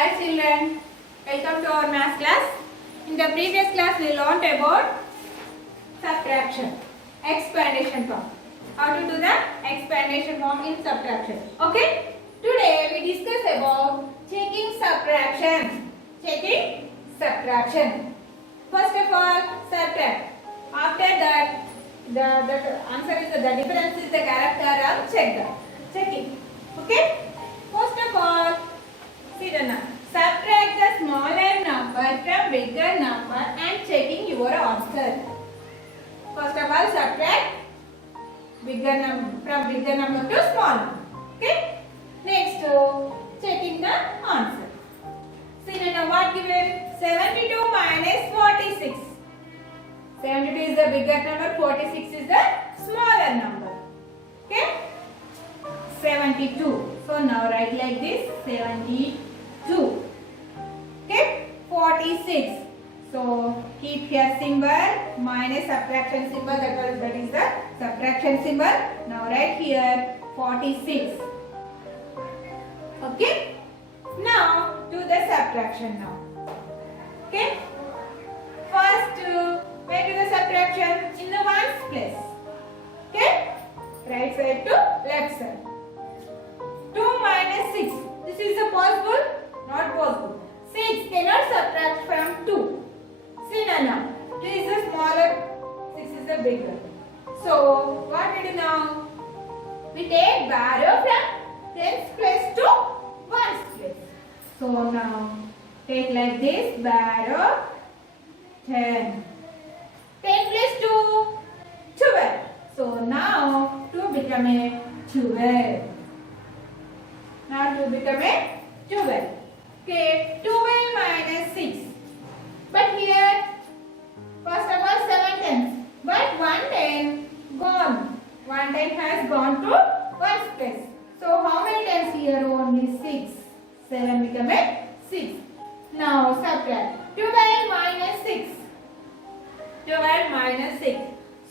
Hi children, welcome to our math class. In the previous class we learned about subtraction, expandation form. How to do the expandation form in subtraction. Okay? Today we discuss about checking subtraction. Checking subtraction. First of all, subtract. After that, the answer is the difference is the character of checking. Okay? First of all, see the number. Subtract the smaller number from bigger number and checking your answer. First of all, subtract bigger number from bigger number to small number. Okay? Next, checking the answer. See now what given? 72 minus 46. 72 is the bigger number, 46 is the smaller number. Okay? 72. So now write like this, 72. Okay? 46. So keep here symbol minus subtraction symbol, that is the subtraction symbol. Now write here 46. Okay? Now do the subtraction now. Okay? First, where do the subtraction? In the ones place. Okay? Right side to left side. 2 minus 6. This is a possible? Not possible. 6 cannot subtract from 2. See now. 2 is the smaller, 6 is the bigger. So, what we do now? We take borrow from tens place to ones place. So, now take like this, borrow 10. 10 plus 2, 12. So, now 2 become a 12. Now 2 become a 12. Okay, 12 minus 6. But here, first of all 7 tens. But 1 10 gone. 1 10 has gone to 1's place. So how many tens here? Only 6. 7 become a 6. Now subtract. 12 minus 6. 12 minus 6.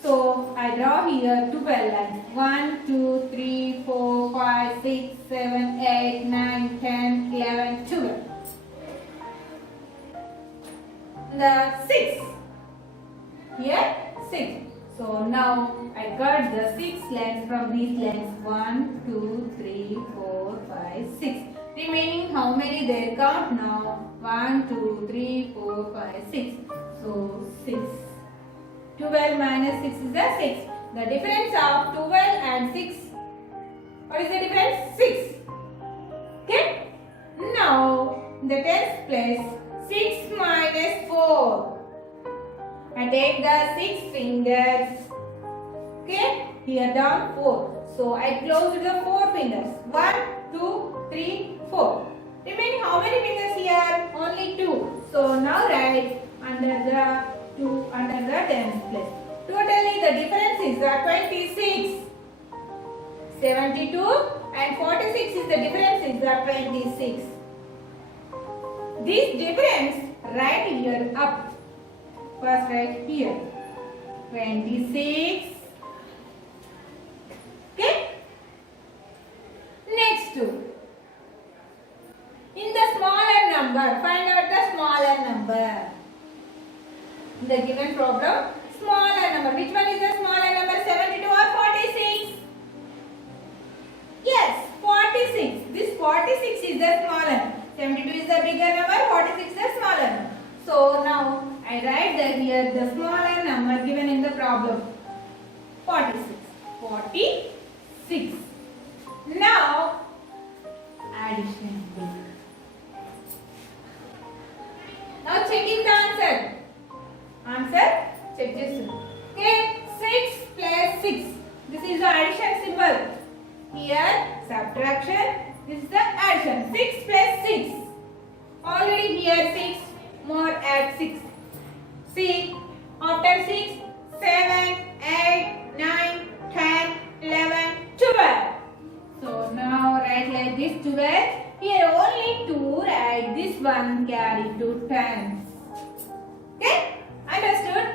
So I draw here 12 lines. 1, 2, 3, 4, 5, 6, 7, 8, 9, 10, 11, 12. The 6. Here 6. So now I cut the 6 lines from these lines. 1, 2, 3, 4, 5, 6. Remaining how many there? Count now. 1, 2, 3, 4, 5, 6. So 6. 12 minus 6 is the 6. The difference of 12 and 6. What is the difference? 6. Okay? Now, in the tens place, 6 minus 4. I take the 6 fingers. Okay? Here down 4. So, I close the 4 fingers. 1, 2, 3, 4. Remaining how many fingers here? Only 2. So, now write under the 2 under the tens place. Totally the difference is 26. 72 and 46 is the difference is 26. This difference write here up. First write here 26. Okay. Next in the smaller number, find out the smaller number. In the given problem, smaller number. Which one is the smaller number? 72 or 46? Yes, 46. This 46 is the smaller. 72 is the bigger number, 46 is the smaller number. So now I write that here the smaller number given in the problem. 46. 46. Now addition. Now checking the answer. Answer, check this. Okay, 6 plus 6. This is the addition symbol. Here, subtraction. This is the addition. 6 plus 6. Already here 6. More add 6. See, after 6, 7, 8, 9, 10, 11, 12. So now write like this 12. Here only 2. Write this one carry to 10. Okay? Understood?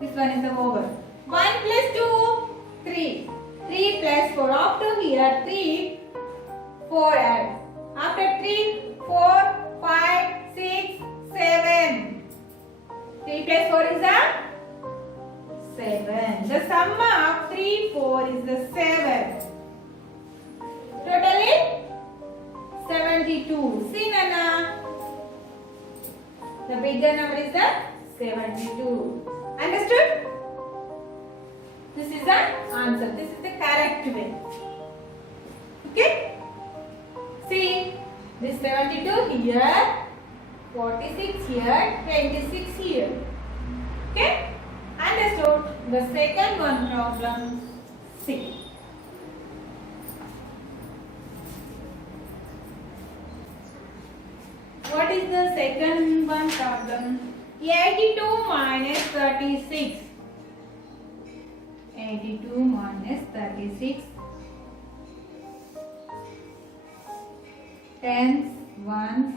This one is the over. 1 plus 2, 3. 3 plus 4. After here 3, 4 add. After 3, 4, sum of 3, 4 is the 7. Totally 72. See Nana? The bigger number is the 72. Understood? This is the answer. This is the correct way. Okay? See, this 72 here, 46 here, 26 here. Okay? Understood? The second one problem. See. What is the second one problem? 82 minus 36. 82 minus 36. Tens, ones.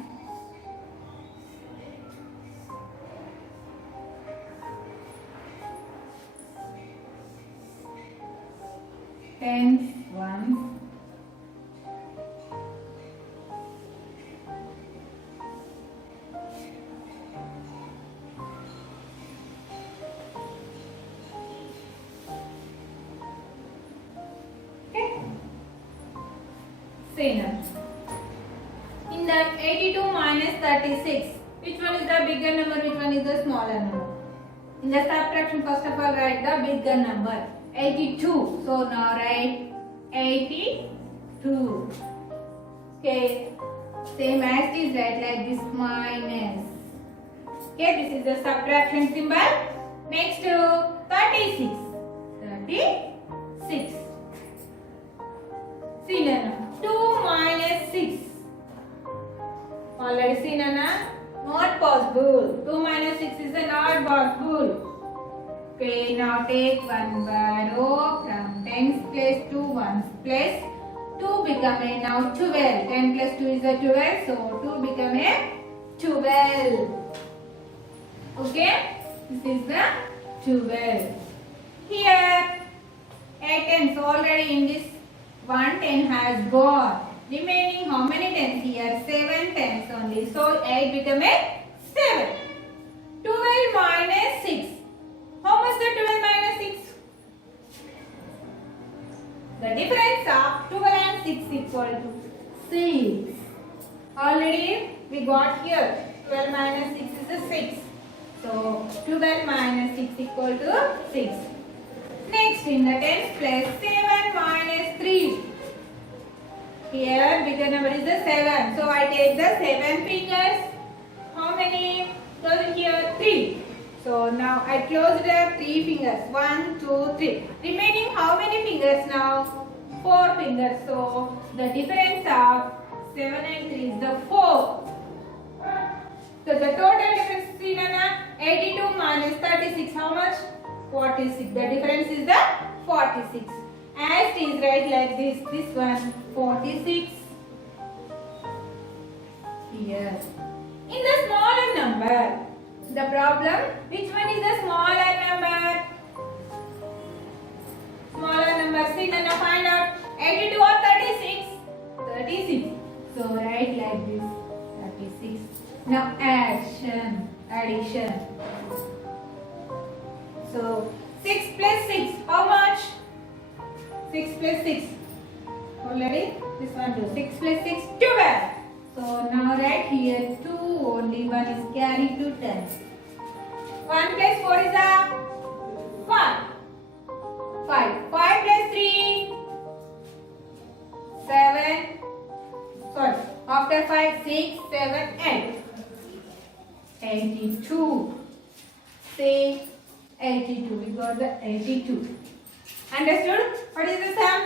Tens, ones. Say now. In that 82 minus 36, which one is the bigger number, which one is the smaller number? In the subtraction, first of all, write the bigger number, 82. So now write 82. Okay, same as is, write like this, minus. Okay, this is the subtraction symbol. Next to 36. 36. See now. 2 minus 6. Already seen Nana? Not possible. 2 minus 6 is not possible. Okay, now take 1 by row from tens place to ones place. 2 become a now 12. 10 plus 2 is a 12. So 2 become a 12. Okay? This is the 12. Here, 8 tens already in this. 1 10 has gone. Remaining how many tens here? 7 tens only. So 8 become a 7. 12 minus 6. How much the 12 minus 6? The difference of 12 and 6 equal to 6. Already we got here. 12 minus 6 is a 6. So 12 minus 6 equal to 6. Next in the tens place 7 minus 3. Here bigger number is the 7. So I take the 7 fingers. How many? Close here 3. So now I closed the 3 fingers. 1, 2, 3. Remaining how many fingers now? 4 fingers. So the difference of 7 and 3 is the 4. So the total difference is 82 minus 36. How much? 46. The difference is the 46. As it is right like this. This one 46. Here. In the smaller number, the problem, which one is the smaller number? Smaller number. See, now find out 82 or 36? 36. So write like this. 36. Now addition. So 6 plus 6, how much? 6 plus 6. Already this one too. 6 plus 6, 12. So now right here 2, only 1 is carried to 10. 1 plus 4 is a 5. 5. 5 plus 3, 7. Sorry. After 5, 6, 7, 8. 82. Say 82. We got the 82. Understood? What is the sum?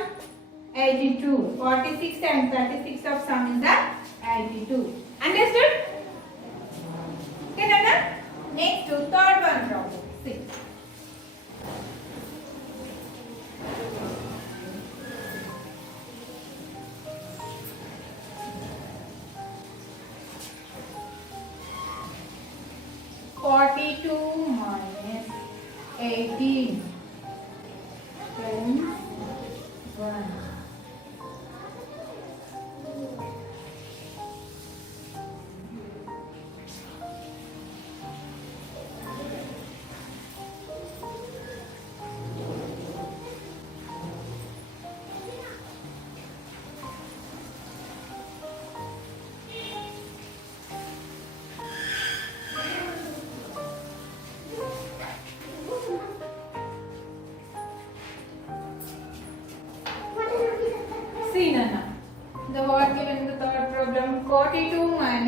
82. 46 and 36 of sum is the 82. Understood? Okay, Nana? Next to third one problem. See. minus 18. 10, 1.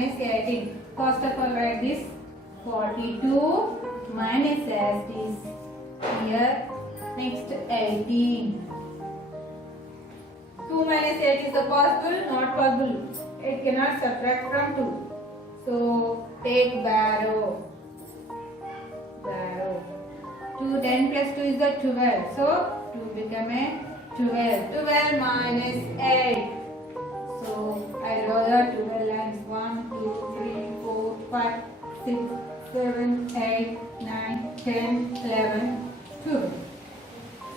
minus 18. First of all, write this 42 minus as this here. Next 18. 2 minus 8 is possible? Not possible. It cannot subtract from 2. So take barrow. 2, 10 plus 2 is the 12. So 2 become a 12. 12 minus 8. So I draw the 12 lines. 1, 2, 3, 4, 5, 6, 7, 8, 9, 10, 11, 12.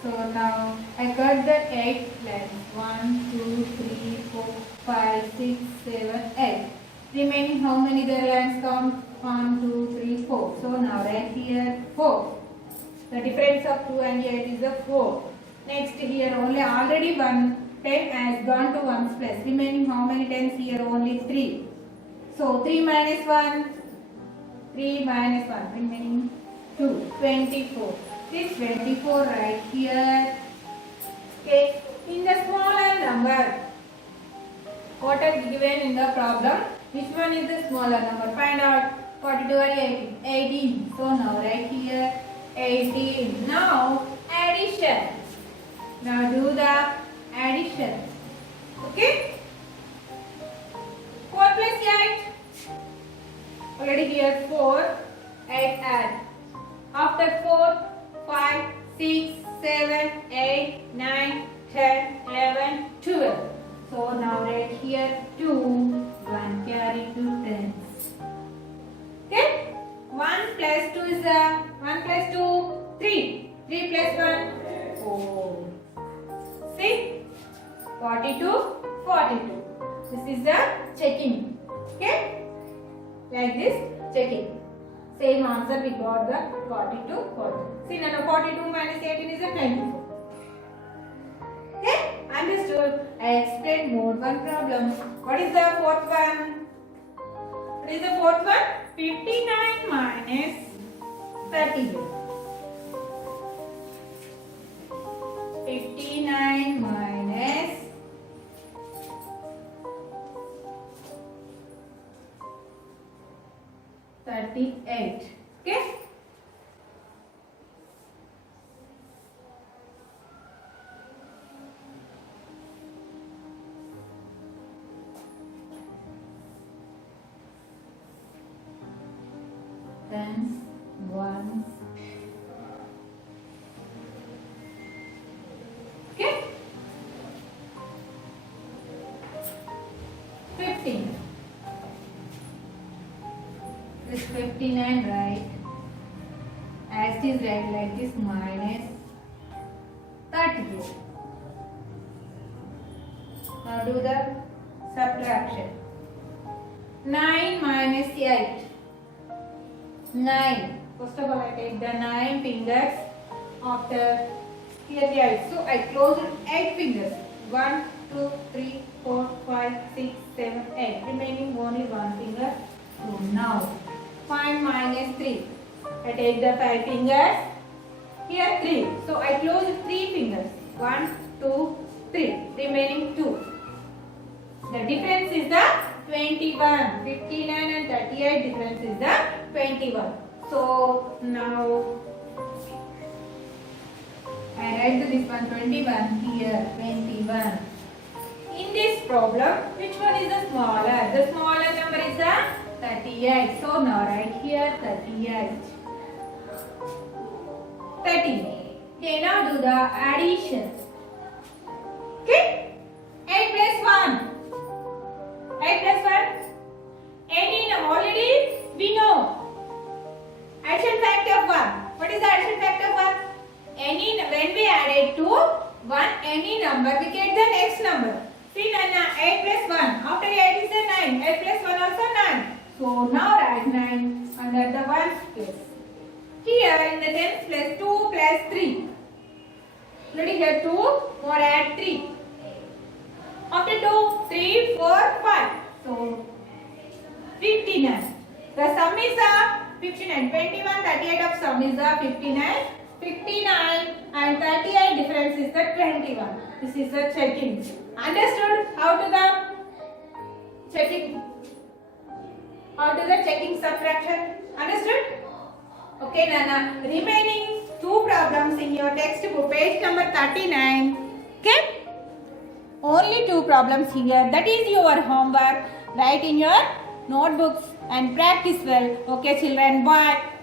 So now I cut the 8 lines. 1, 2, 3, 4, 5, 6, 7, 8. Remaining how many the lines count? 1, 2, 3, 4. So now right here 4. The difference of 2 and 8 is the 4. Next here only already 1 10 has gone to 1's place. Remaining how many tens here? Only 3. So 3 minus 1. 3 minus 1. Remaining 2. 24. This 24 right here. Okay. In the smaller number, what is given in the problem? Which one is the smaller number? Find out. 42 or 18. 18. So now right here 18. Now addition. Now do the addition. Okay. 4 plus 8. Already here 4. 8 add. After 4, 5, 6, 7, 8, 9, 10, 11, 12. So now right here 2. 1 carry 2 tens. Okay. 1 plus 2 is 1 plus 2, 3. 3 plus 1, 4. See? 42, 42. This is the checking. Okay? Like this, checking. Same answer we got the 42, 42. See now 42 minus 18 is a 24. Okay? Understood? I explained mode 1 problem. What is the fourth one? What is the fourth one? 59 minus 38. 59 minus 38. Okay? Tens, ones. Okay? 15. This 59 right. As it is right like this minus 38. Now do the subtraction. 9 minus 8. 9. First of all, I take the 9 fingers after here the 8. So I close 8 fingers. 1, 2, 3, 4, 5, 6, 7, 8. Remaining only 1 finger. So now 5 minus 3. I take the 5 fingers. Here 3. So I close 3 fingers. 1, 2, 3. Remaining 2. The difference is the 21. 59 and 38 difference is the 21. So now I write this one 21 here 21. In this problem, which one is the smaller? The smaller number is the 38. So now right here 38. 13. Okay, now do the addition. Okay? 8 plus 1. 8 plus 1. Any already we know. Addition factor of 1. What is the addition factor of 1? Any when we add it to 1 any number we get the next number. See Nana 8 plus 1. After 8 is a 9. 8 plus 1 also 9. So now write 9 under the 1's place. Here in the tens place 2 plus 3. Already here 2 more add 3. After 2, 3, 4, 5. So 59. The sum is 59. 21, 38 of sum is 59. 59 and 38 difference is the 21. This is the checking. Understood how to the checking? How do the checking subtraction? Understood? Okay, Nana. Remaining 2 problems in your textbook, page number 39. Okay? Only 2 problems here. That is your homework. Write in your notebooks and practice well. Okay, children. Bye.